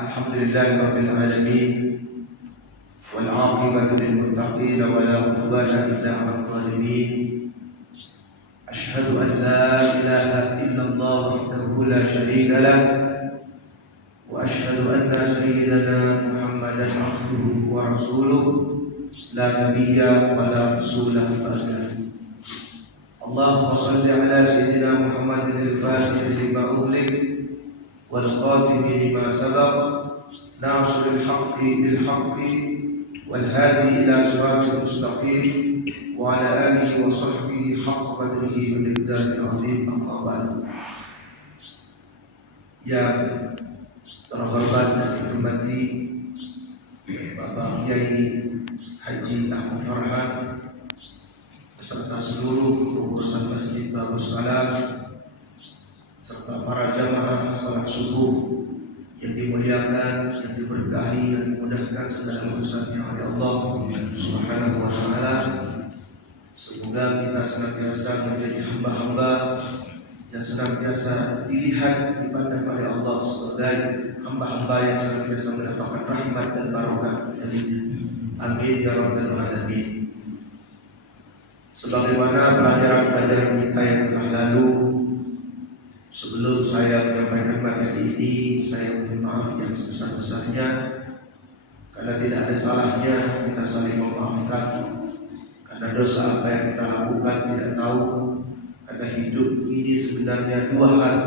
Alhamdulillahi rabbil alamin wal 'aqibatu lil muttaqin wa la 'udwana illa 'alal zalimin. Asyhadu an la ilaha illallah wahdahu la syarika lah wa asyhadu anna sayyidana Muhammadan 'abduhu wa rasuluhu la nabiyya wa la rasula ba'dahu. Allahumma shalli ala sayyidina Muhammadin al-fatih lima ughliq wal khatimi lima sabaq nasiril haqqi bil haqqi wal hadi ila siratal mustaqim wa ala alihi wa sahbihi haqqa qadrihi wa miqdaril azim. Amma ba'd. Yang terhormat dan dihormati Bapak Kiai Haji Ahmad Farhan beserta seluruh pengurus Masjid Darussalam serta para jamaah salat subuh yang dimuliakan, yang diberkahi, yang dimudahkan segala urusannya oleh Allah Subhanahu wa taala. Semoga kita senantiasa menjadi hamba-hamba yang senantiasa dilihat dipandang oleh Allah sebagai hamba-hamba yang senantiasa mendapatkan rahmat dan barokah darinya. Amin ya rabbal alamin. Sebagaimana pelajaran-pelajaran kita yang telah lalu, sebelum saya menyampaikan materi ini, saya mohon maaf yang sebesar-besarnya karena tidak ada salahnya kita saling memaafkan. Karena dosa apa yang kita lakukan tidak tahu. Karena hidup ini sebenarnya dua hal,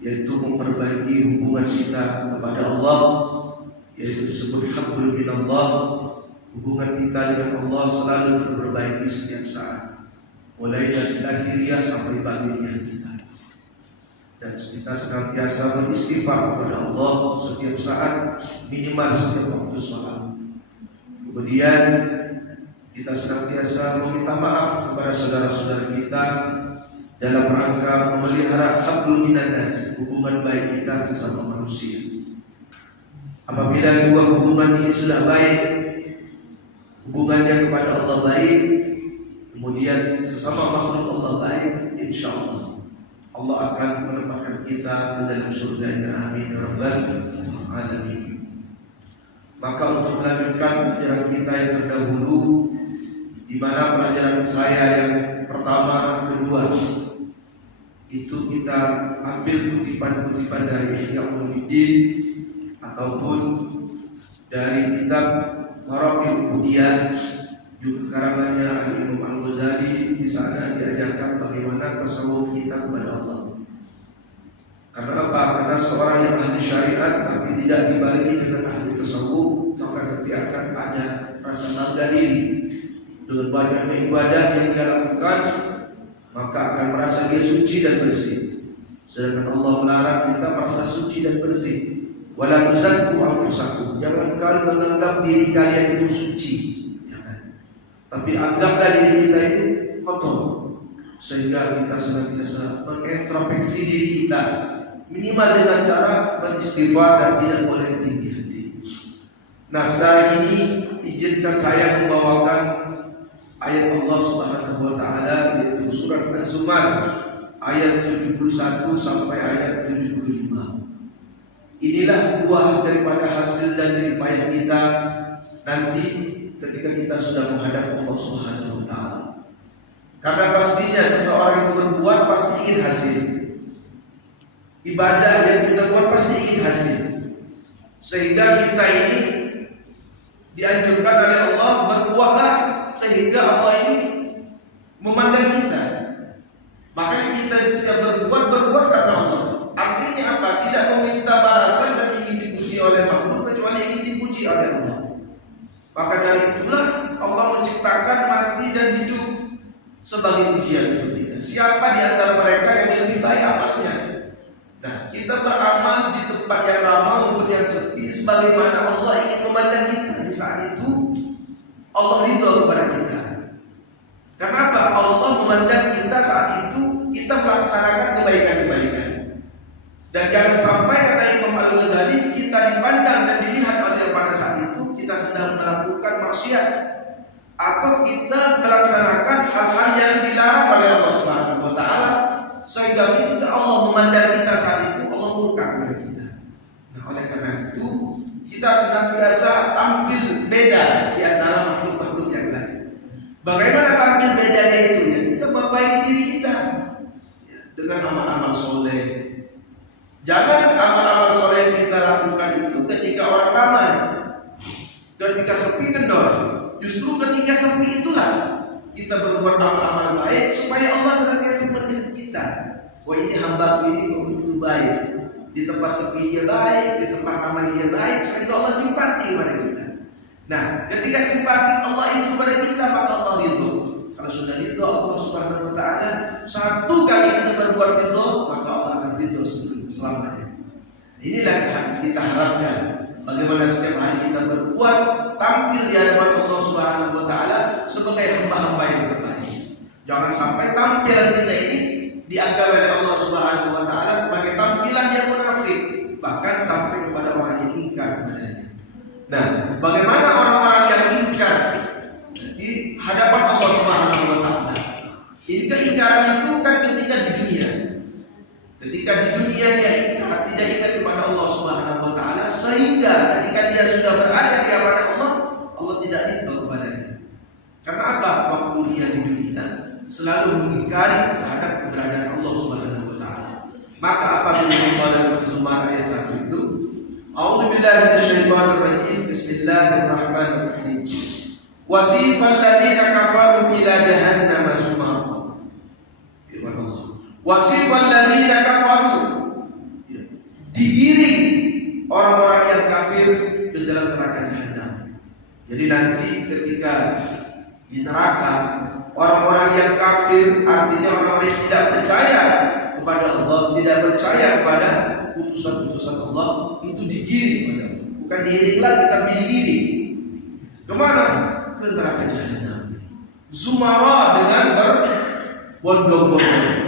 yaitu memperbaiki hubungan kita kepada Allah, yaitu disebut hablum minallah. Hubungan kita dengan Allah selalu diperbaiki setiap saat, mulai dari lahiriah sampai batiniah kita. Dan kita senantiasa beristighfar kepada Allah setiap saat, minimal setiap waktu sholat. Kemudian kita senantiasa meminta maaf kepada saudara-saudara kita dalam rangka memelihara hablum minan nas, hubungan baik kita sesama manusia. Apabila dua hubungan ini sudah baik, hubungannya kepada Allah baik, kemudian sesama makhluk Allah baik, insya Allah Allah akan menempatkan kita ke dalam surga-Nya. Amin ya rabbal alamin. Maka untuk melanjutkan pelajaran kita yang terdahulu, di mana pelajaran saya yang pertama, kedua, itu kita ambil kutipan-kutipan dari Ihya Ulumuddin ataupun dari kitab Maraqil Ubudiyah, juga karangannya Imam Al-Ghazali. Di sana diajarkan bagaimana tasawuf kita kepada Allah. Karena apa? Karena seorang yang ahli syariat tapi tidak dibarengi dengan ahli tasawuf, maka nanti akan ada rasa bangga diri dengan banyaknya ibadah yang dia lakukan, maka akan merasa dia suci dan bersih. Sedangkan Allah melarang kita merasa suci dan bersih. Wala tuzakku anfusakum, jangan kalian menganggap diri kalian itu suci, jangan. Tapi anggaplah diri kita ini kotor, sehingga kita senantiasa mengintrospeksi diri kita, minimal dengan cara beristighfar dan tidak boleh tinggi hati. Nah, sekarang ini izinkan saya membawakan ayat Allah Subhanahu wa taala, yaitu surat Az-Zumar ayat 71 sampai ayat 75. Inilah buah daripada hasil dan jerih payah kita nanti ketika kita sudah menghadap Allah Subhanahu wa taala. Karena pastinya seseorang yang berbuat pasti ingin hasil. Ibadah yang kita buat pasti ingin hasil. Sehingga kita ini dianjurkan oleh Allah, berbuatlah sehingga Allah ini memandang kita. Makanya kita setiap berbuat karena Allah. Artinya apa? Tidak meminta balasan dan ingin dipuji oleh makhluk, kecuali ingin dipuji oleh Allah. Maka dari itulah Allah menciptakan mati dan hidup sebagai ujian untuk kita. Siapa di antara mereka yang lebih baik amalnya? Nah, kita beramal di tempat yang ramai maupun yang sepi, sebagaimana Allah ingin memandang kita. Di saat itu Allah ridho kepada kita. Kenapa? Allah memandang kita saat itu kita melaksanakan kebaikan-kebaikan. Dan jangan sampai, kata Imam Al-Ghazali, kita dipandang dan dilihat oleh pada saat itu kita sedang melakukan maksiat atau kita melaksanakan hal-hal yang dilarang oleh Allah Subhanahu wa taala, sehingga ketika Allah memandang kita saat itu Allah murka kepada kita. Nah, oleh karena itu itu kita senantiasa tampil beda di antara makhluk-makhluk yang lain. Bagaimana tampil bedanya itu? Ya, kita memperbaiki diri kita dengan amal-amal soleh. Jangan amal-amal soleh yang kita lakukan itu ketika orang ramai, ketika sepi kendor. Justru ketika sepi itulah kita berbuat amal-amal baik supaya Allah senantiasa menjemput kita. Wah, ini hambaku ini kok begitu baik. Di tempat sepi dia baik, di tempat ramai dia baik, sehingga Allah simpati kepada kita. Nah, ketika simpati Allah itu kepada kita, maka Allah ridho. Kalau sudah ridho Allah Subhanahu wa taala, satu kali kita berbuat ridho, maka Allah akan ridho selamanya. Inilah yang kita harapkan. Bagaimana setiap hari kita berbuat tampil di hadapan Allah Subhanahu wa taala sebagai hamba-hamba yang terbaik. Jangan sampai tampilan kita ini dianggap oleh Allah Subhanahu wa taala sebagai tampilan yang munafik, bahkan sampai kepada orang yang ingkar kepadanya. Nah, bagaimana orang-orang yang ingkar di hadapan Allah Subhanahu wa taala? Ini keingkaran itu kan ketika di dunia. Ketika di dunia dia ingkar, tidak ingat kepada Allah Subhanahu wa taala, sehingga ketika dia sudah berada di hadapan Allah, Allah tidak ridho kepadanya. Karena apa? Waktu dia di dunia selalu mengingkari terhadap keberadaan Allah Subhanahu wa taala. Maka apabila dalam Zumar ayat 1 itu, A'udzubillahi minasyaitonir rajim. Bismillahirrahmanirrahim. Wasifal ladzina kafaru ila jahannam zumara. Firman Allah. Wasifal ladzina kafaru. Digiring orang-orang yang kafir ke dalam neraka jahanam. Jadi nanti ketika di neraka orang-orang yang kafir, artinya orang-orang yang tidak percaya kepada Allah, tidak percaya kepada utusan-utusan Allah, itu digiring, bukan diiring lagi tapi digiring. Kemana? Ke neraka jahanam. Zumara dengan berbondong-bondong.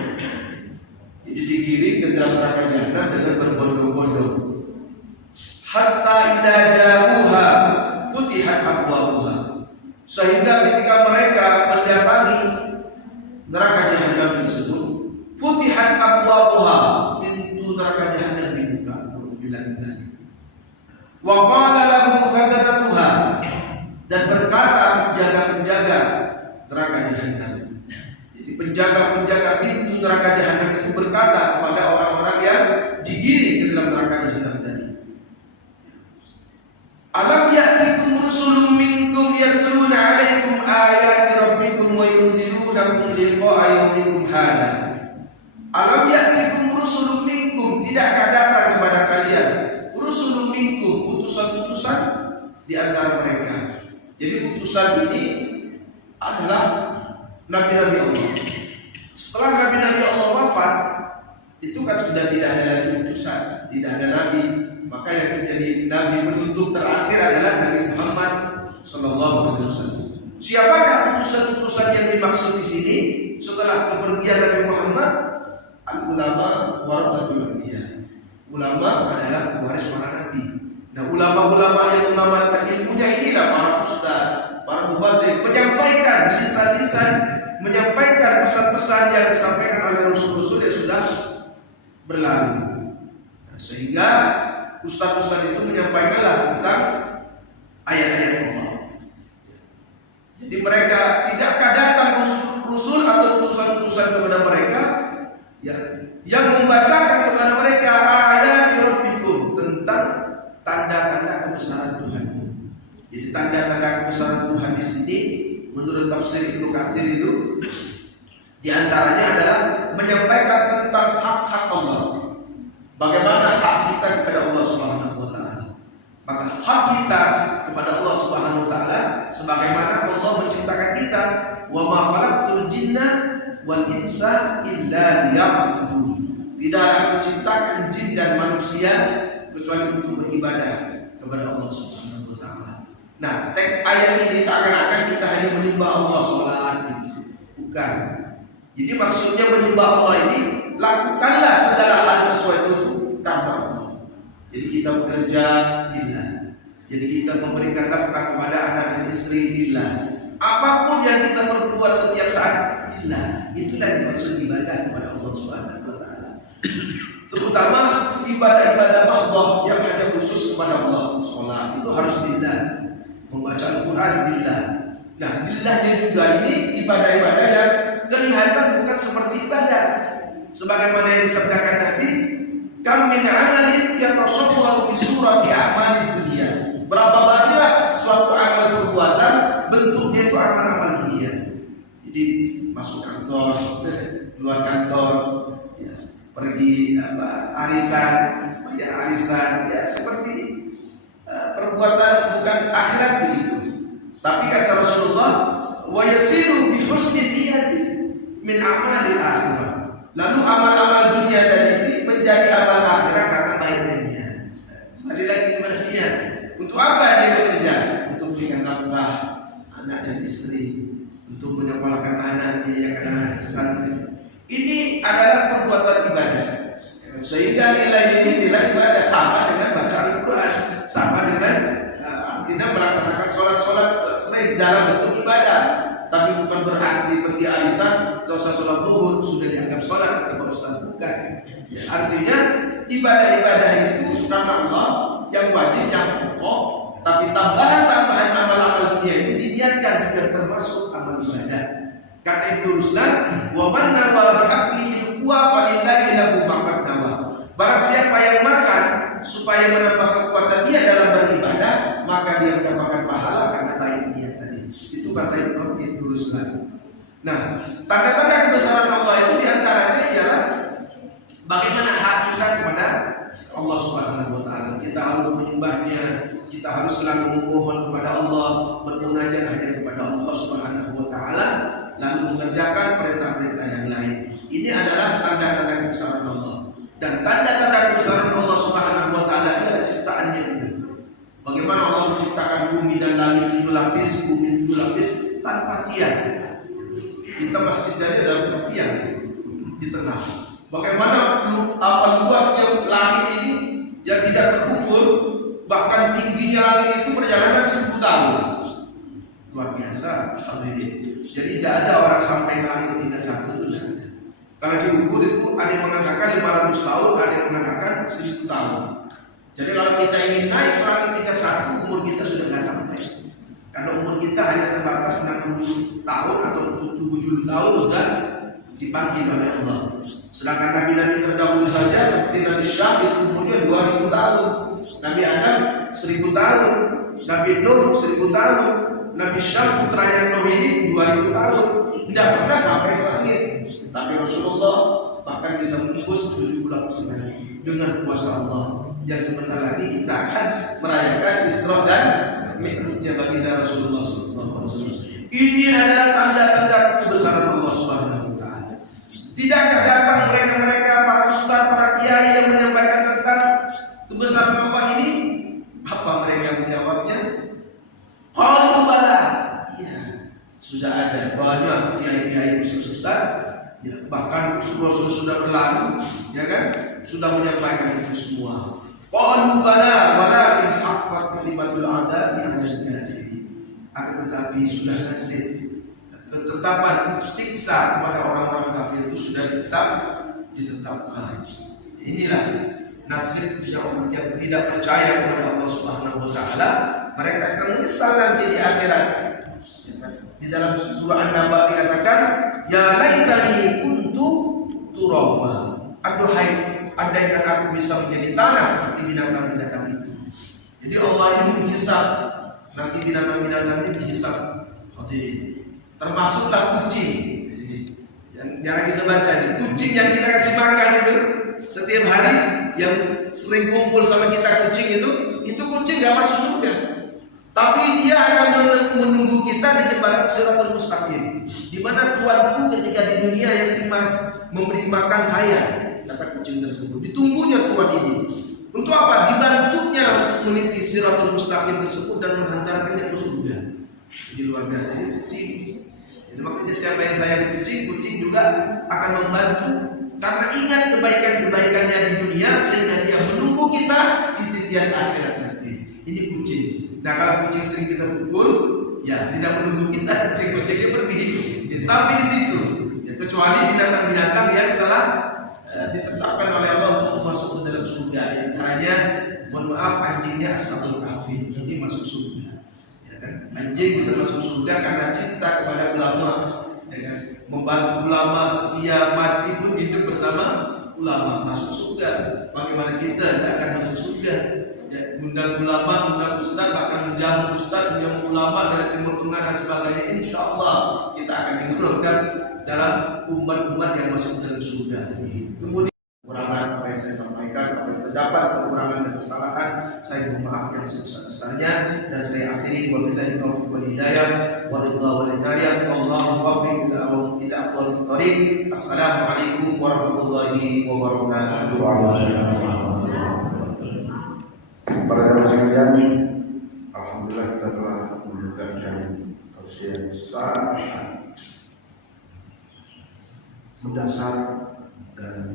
Jadi digiring ke dalam neraka jahanam dengan berbondong-bondong. Hatta idza ja'uha futihat abwabuha. Sehingga ketika mereka mendatangi neraka jahanam tersebut, futihat abwabuha, pintu neraka jahanam dibuka. Wa qala lahum khazanatuha, dan berkata penjaga-penjaga neraka jahanam. Jadi penjaga-penjaga pintu neraka jahanam itu berkata kepada orang-orang yang digiring ke dalam neraka jahanam tadi, alam ya'tikum rusulun minkum yatluna 'alaikum ayati rabbikum wa yunzirunakum liqa'a yaumikum hadha. Alam ya'tikum rusulun minkum, tidakkah datang kepada kalian rusulun minkum, utusan-utusan di antara mereka. Jadi utusan ini adalah nabi-nabi Allah. Setelah nabi-nabi Allah wafat, itu kan sudah tidak ada lagi utusan, tidak ada nabi. Maka yang menjadi nabi penutup terakhir adalah Nabi Muhammad sallallahu alaihi wasallam. Siapakah utusan-utusan yang dimaksud di sini setelah kepergian Nabi Muhammad? Al-ulama warasatul anbiya. Ulama adalah waris para nabi. Nah, ulama-ulama yang mengamalkan ilmunya inilah para ustaz, para muballigh, menyampaikan lisan-lisan, menyampaikan pesan-pesan yang disampaikan oleh rasul-rasul yang sudah berlalu. Nah, sehingga ustaz-ustaz itu menyampaikanlah tentang ayat-ayat Allah. Jadi mereka tidakkah datang rusul atau utusan-utusan kepada mereka, ya, yang membacakan kepada mereka ayat rabbikum, tentang tanda-tanda kebesaran Tuhan. Jadi tanda-tanda kebesaran Tuhan di sini menurut tafsir Ibnu Katsir itu di antaranya adalah menyampaikan tentang hak-hak Allah. Bagaimana hak kita kepada Allah Subhanahu wa taala? Maka hak kita kepada Allah Subhanahu wa taala sebagaimana Allah menciptakan kita, wa ma khalaqtul jinna wal insa illa liya'budun. Tidaklah menciptakan jin dan manusia kecuali untuk beribadah kepada Allah Subhanahu wa taala. Nah, teks ayat ini seakan-akan kita hanya menyembah Allah salat gitu. Bukan. Jadi maksudnya menyembah Allah ini, lakukanlah segala hal sesuai tuntunan Allah. Jadi kita bekerja lillah. Jadi kita memberikan nafkah kepada anak dan istri lillah. Apapun yang kita perbuat setiap saat lillah. Itulah yang dimaksud ibadah kepada Allah Subhanahu wa taala. Terutama ibadah-ibadah mahdhah yang hanya khusus kepada Allah, sholat itu harus lillah, membaca Al-Quran lillah. Nah, lillahnya juga ini ibadah-ibadah yang kelihatan bukan seperti ibadah. Sebagaimana yang disabdakan Nabi, kam min amalin yatasawwaru bi surati a'malid dunya. Berapa banyak suatu amal perbuatan bentuknya itu amal-amal dunia. Jadi masuk kantor, keluar kantor, ya, pergi arisan, bayar arisan, ya seperti perbuatan bukan akhirat begitu. Tapi kata Rasulullah, wa yasiru bi husni niyati min amalil akhirah. Lalu amal-amal dunia dari ini menjadi amal akhirat karena baiknya niat. Mari lagi niat. Untuk apa dia bekerja? Untuk berikan nafkah anak dan istri, untuk menyekolahkan anak, mendidikan anak ke pesantren. Ini adalah perbuatan ibadah. Sehingga nilai ini nilai ibadah sama dengan baca Al-Quran, sama dengan artinya melaksanakan sholat selain dalam bentuk ibadah. Tapi bukan berarti pergi arisan gak usah sholat zuhur sudah dianggap sholat kata Ustaz, bukan. Artinya ibadah-ibadah itu karena Allah yang wajib, yang pokok, tapi tambahan-tambahan amal-amal dunia itu dibiarkan juga termasuk amal ibadah. Kata Ibnu Ruslan, wa man nawa bi aqlihi wa falillahi lahu maqad nawa. Barang siapa yang makan supaya menambah kekuatan dia dalam beribadah, maka dia mendapatkan pahala karena baik niat tadi. Itu kata Ibnu Ruslan. Nah, tanda-tanda kebesaran Allah itu diantaranya ialah bagaimana hak kita kepada Allah Subhanahu wa taala. Kita harus menyembahnya, kita harus selalu memohon kepada Allah, bermunajat hanya kepada Allah Subhanahu wa taala, lalu mengerjakan perintah-perintah yang lain. Ini adalah tanda-tanda kebesaran Allah. Dan tanda-tanda kebesaran Allah Subhanahu wa taala adalah ciptaannya juga. Bagaimana Allah menciptakan bumi dan langit 7 lapis, bumi 7 lapis tanpa tiang. Kita masjid saja dalam tiang di tengah. Bagaimana luasnya langit ini yang tidak terukur, bahkan tingginya langit itu perjalanan 1000 tahun. Luar biasa, jadi tidak ada orang sampai ke langit tingkat 1 itu tidak ada. Kalau diukur itu ada yang mengatakan 500 tahun, ada yang mengatakan 1000 tahun. Jadi kalau kita ingin naik ke langit tingkat 1, umur kita sudah tidak sampai. Karena umur kita hanya terbatas 60 tahun atau 70 tahun sudah dipanggil oleh Allah. Sedangkan nabi-nabi terdahulu saja seperti Nabi Syah itu umurnya 2000 tahun, Nabi Adam 1000 tahun, Nabi Nuh 1000 tahun, Nabi Syah putranya Nuh ini 2000 tahun, tidak pernah sampai ke langit. Tapi Rasulullah bahkan bisa menembus 70 lapis dengan kuasa Allah. Yang sebentar lagi kita akan merayakan Isra dan Mi'rajnya baginda Rasulullah SAW. Ini adalah tanda-tanda kebesaran Allah Subhanahu wa taala. Tidakkah datang mereka-mereka para ustaz, para kiai yang menyampaikan tentang kebesaran Allah ini? Apa mereka menjawabnya? Qalu bala. Iya, sudah ada banyak kiai-kiai ustaz, ya, bahkan Rasul sudah berlalu, ya kan? Sudah menyampaikan itu semua. Qalu bala walakin haqqat kalimatul adzabi 'alal kafirin. Akan tetapi sudah nasib ketetapan siksa kepada orang-orang kafir itu sudah ditetapkan. Inilah nasib orang yang tidak percaya kepada Allah Subhanahu wa taala, mereka akan menyesal nanti di akhirat. Di dalam surah An-Naba dikatakan, ya laitani kuntu turaba. Aduhai, andaikan aku bisa menjadi tanah seperti binatang-binatang itu. Jadi Allah ini menghisab, nanti binatang-binatang ini dihisab. Termasuklah kucing. Yang jarang kita baca, kucing yang kita kasih makan itu setiap hari, yang sering kumpul sama kita kucing itu kucing gak masuk surga. Tapi dia akan menunggu kita di jembatan Shirathul Mustaqim, di mana Tuanku ketika di dunia yang sering memberi makan saya, kata kucing tersebut. Ditunggunya Tuhan ini. Untuk apa? Dibantunya untuk meniti Shirathul Mustaqim tersebut dan menghantarkannya ke surga. Jadi luar biasa ini kucing. Jadi makanya siapa yang sayang kucing, kucing juga akan membantu. Karena ingat kebaikan-kebaikannya di dunia, sehingga dia menunggu kita di titian akhirat nanti. Ini kucing. Nah kalau kucing sering kita pukul, ya tidak menunggu kita, nanti kucingnya pergi. Ya, sampai di situ. Ya, kecuali binatang-binatang yang telah ditetapkan oleh Allah untuk masuk ke dalam surga. Di antaranya, mohon maaf, anjingnya Ashabul Kahfi ini masuk surga. Ya kan? Anjing bisa masuk surga karena cinta kepada ulama, ya kan? Membantu ulama, setia mati pun hidup bersama ulama, masuk surga. Bagaimana kita tidak akan masuk surga? Ya, undang ulama, undang ustaz, bahkan menjamu ustaz, menjamu ulama dari Timur Tengah dan sebagainya. Insya Allah kita akan digolongkan dalam umat-umat yang masuk dalam surga. Kemudian kekurangan apa yang saya sampaikan, apa yang terdapat kekurangan dan kesalahan, saya mohon maaf yang sebesar-besarnya, dan saya akhiri wabillahi taufiq wal hidayah walillahu wal hidayah. Allahu muwaffiq ila aqwamit thoriq. Assalamualaikum warahmatullahi wabarakatuh. Para jamaah sekalian, alhamdulillah kita telah mendengarkan tausiah yang sangat mendasar dan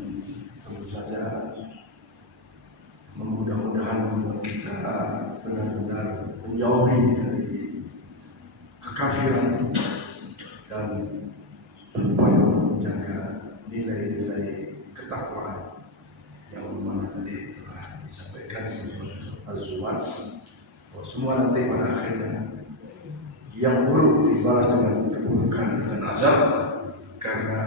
tentu saja mudah-mudahan membuat kita benar-benar menjauhi dari kekafiran dan berupaya menjaga nilai-nilai ketakwaan yang mana tadi telah disampaikan sebagai azuan, bahwa semua nanti pada akhirnya yang buruk dibalas dengan keburukan dan azab karena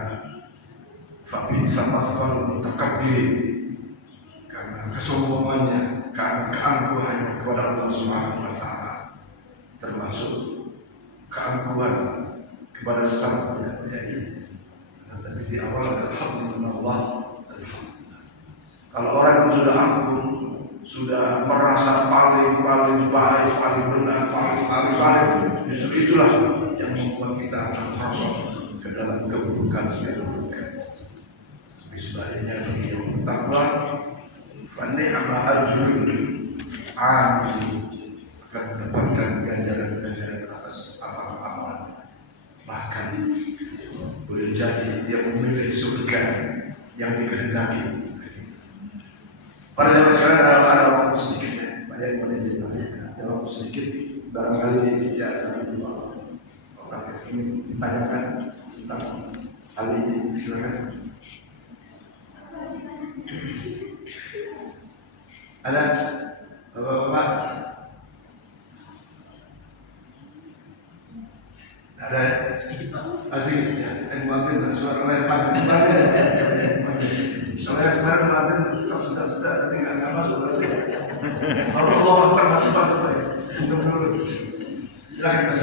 fabit sama selalu mutakabbir, karena kesombongannya, karena keangkuhannya kepada Allah Subhanahu wa taala, termasuk keangkuhan kepada sesama yaitu tadi di awal alhamdulillah. Kalau orang yang sudah angkuh, sudah merasa paling baik, paling benar, paling justru itulah yang membuat kita terperosok ke dalam keburukan. Sebaliknya bagi yang bertakwa, fani'ma ajrul amil, akan mendapatkan ganjaran-ganjaran atas amal-amal. Bahkan boleh jadi dia memilih surga yang dikehendaki. Pada zaman sekarang ada waktu sedikit ya, banyak yang boleh ada waktu sedikit, barangkali ya orang ini ditanyakan tentang hal ini, silakan. Ada bapak-bapak? Ada sedikit pak? Asik ya, yang buatin suara lepas. Soalnya kemarin buatin kalau sudah nanti nggak masuk. Kalau Allah pernah apa ya? Silakan.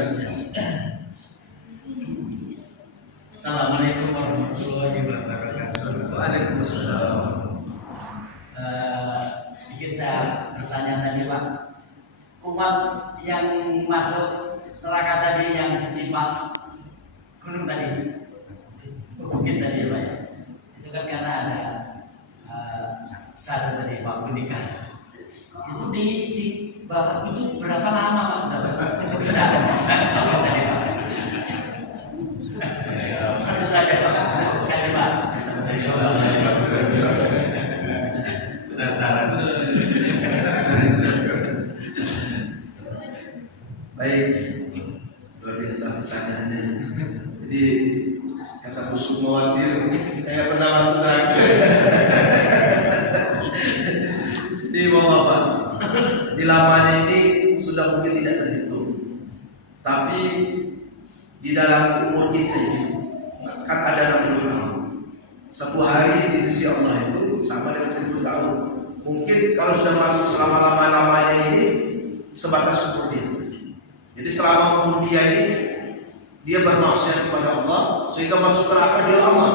Assalamualaikum warahmatullahi wabarakatuh. Waalaikumsalam. Sedikit saya bertanya tadi Pak, umat yang masuk neraka tadi yang ditimpa gunung tadi, bukit tadi Pak ya, itu kan karena ada satu tadi Pak menikah. Itu di bawah itu berapa lama Pak sudah itu bisa tadi Pak? Satu saja Pak, kasih Pak. Penasaran. Baik, luar biasa pertanyaannya. Jadi kata Kusumawati, kayak pernah masuk neraka. Jadi mau apa? Di lamanya ini sudah mungkin tidak terhitung, tapi di dalam umur kita ini kan ada 60 tahun. Satu hari di sisi Allah itu sama dengan 10 tahun. Mungkin kalau sudah masuk selama-lamanya ini sebatas umur dia. Jadi selama umur dia ini dia bermaksiat kepada Allah sehingga masuk neraka dia lama.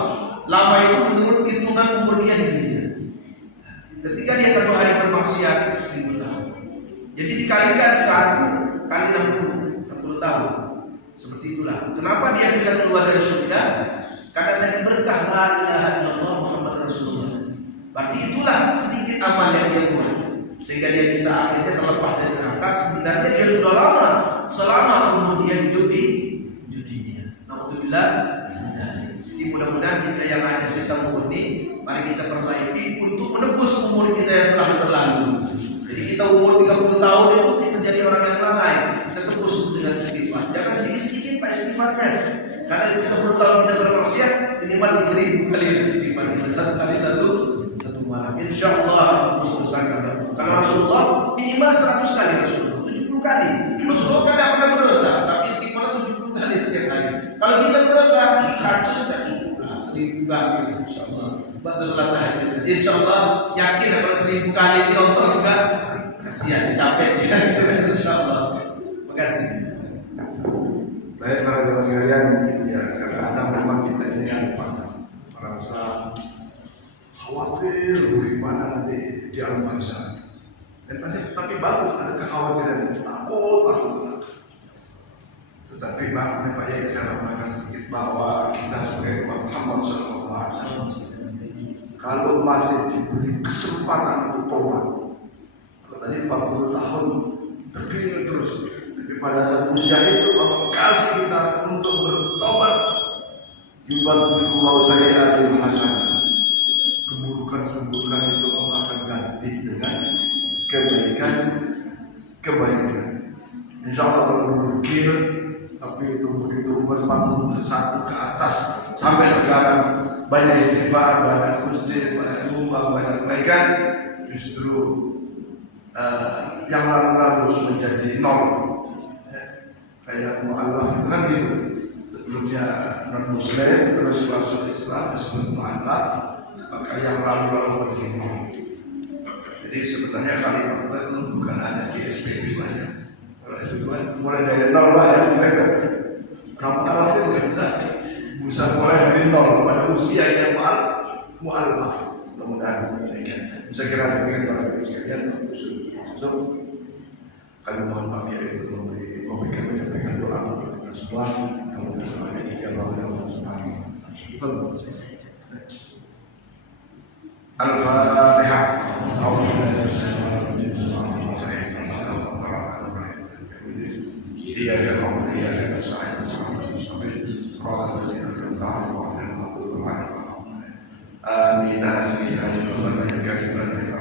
Lama itu menurut hitungan umur dia di dunia. Ketika dia satu hari bermaksiat 1000 tahun. Jadi dikalikan 1 kali 60 tahun. Seperti itulah. Kenapa dia bisa keluar dari surga? Karena tadi berkah la ilaha illallah Muhammad Rasulullah. Berarti itulah sedikit amal yang dia buat sehingga dia bisa akhirnya terlepas dari neraka. Sebenarnya dia sudah lama selama umur dia hidup di dunia. Alhamdulillah. Jadi mudah-mudahan kita yang ada sisa umur ini, mari kita perbaiki untuk menebus umur kita yang telah berlalu. Jadi kita umur 30 tahun itu kita jadi orang yang lalai, kita tebus dengan istighfar. Jangan sedikit-sedikit Pak istighfarnya. Karena kita bertahun kita bermaksiat minimal 1000 kali istighfar. Satu kali satu malam. Insya Allah tembus dosa kita. Kalau Rasulullah minimal 100 kali Rasulullah 70 kali. Rasulullah kan tidak pernah berdosa, tapi istighfar 70 kali setiap hari. Kalau kita berdosa 100 sudah cukup lah, 1000 kali Insya Allah. Bantu sholat tahajud. Insya Allah yakin kalau 1000 kali di Allah enggak kasihan capek ya. Insya Allah. Terima kasih. Baik para jemaah sekalian, ya kadang-kadang memang kita ini yang merasa khawatir bagaimana nanti di alam barzah. Dan pasti tapi bagus ada kekhawatiran itu, takut. Tetapi maknanya Pak Yai saya tambahkan sedikit bahwa kita sebagai umat Muhammad SAW kalau masih diberi kesempatan untuk tobat, kalau tadi 40 tahun begini terus, tapi pada saat usia itu Allah kasih kita untuk bertobat, yubadilullahu sayyi'atil hasanah. Keburukan itu Allah akan ganti dengan kebaikan. Insya Allah kalau begini, tapi begitu umur 41 ke atas sampai sekarang banyak istighfar, banyak masjid, banyak rumah, banyak kebaikan, justru yang lalu-lalu menjadi nol. Kayak mu'alaf itu kan gitu, sebelumnya non muslim terus masuk Islam disebut mu'alaf, maka yang lalu-lalu menjadi nol. Jadi sebenarnya kalimat itu bukan hanya di SPB saja. Kalau SPB mulai dari nol lah ya, Ramadhan itu bisa mulai dari nol pada usia yang mu'alaf. Mudah-mudahan bisa kira demikian para ibu sekalian. Kami mohon maaf ya itu memberikan doa untuk kita semua. Mudah-mudahan ya Allah subhanahu. Al-Fatihah. Dia ada orang dia ada saya sampai orang yang tentang orang yang آمين آمين اللهم لك الفاتحة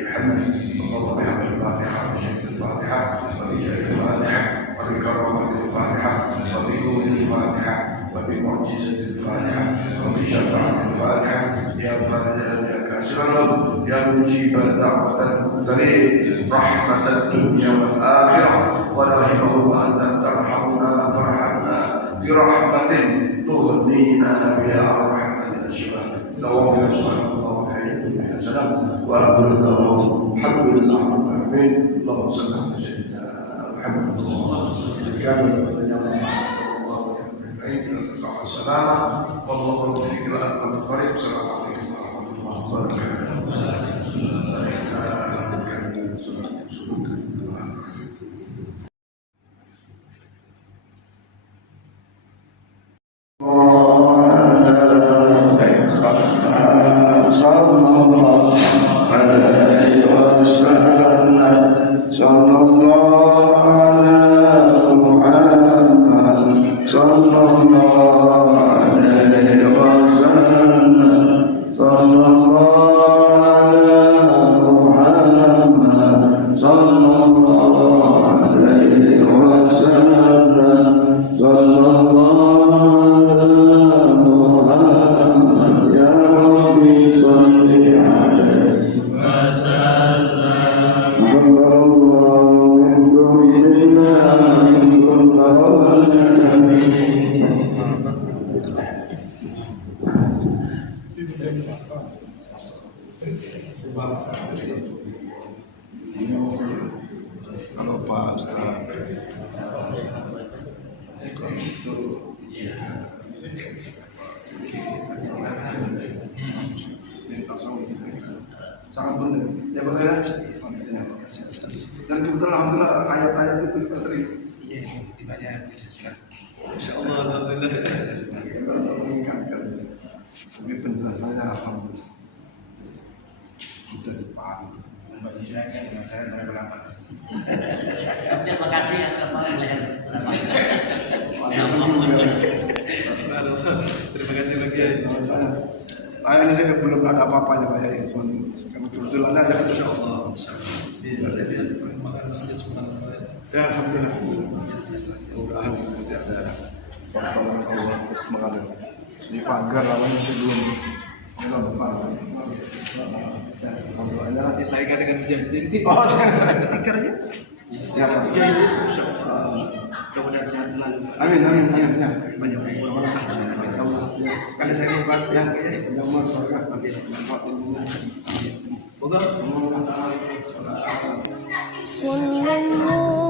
محمد اللهم بحق الفاتحة وشهد الفاتحة وبجاه الفاتحة وبكرامة الفاتحة وبنور الفاتحة وبمعجزة الفاتحة وبشفاعة الفاتحة يا فاتحة يا كاسر الرب يا مجيب دعوة المبتلين رحمة الدنيا والآخرة ورحمه أن ترحمنا فرحمنا برحمة تغنينا بها الرحمة الأشفاء اللهم سبحانه الله وتعالى السلام وأقول له الحمد لله رب العالمين اللهم صل على سيدنا محمد الكامل السلامة والله الوفيق الأكبر القريب السلام عليكم ورحمة الله Kalau Pak Ustaz itu sangat benar ya benar ya. Dan kebetulan alhamdulillah ayat-ayat itu kita sering dibaca. Insya Allah alhamdulillah mengingatkan sebagai penjelasannya alhamdulillah sudah dipahami. Mbak Jisra yang mengatakan berapa? Terima kasih ya Bapak belajar. Terima kasih lagi ya. Ini saya belum ada apa-apanya Pak ya. Kebetulan ada insya Allah. Ya alhamdulillah. Mudah-mudahan tidak ada pertolongan Allah terus mengalir di pagar namanya sebelum Anda nanti saya dengan jadi oh saya tikar aja. ya Pak. Ya ibu, kemudian sehat selalu. Amin amin amin ya Banyak umur berkah. ya Sekali saya mau bantu ya ya. ya Umar surga Amin. manfaat ilmu Moga Assalamualaikum warahmatullahi wabarakatuh. صلى الله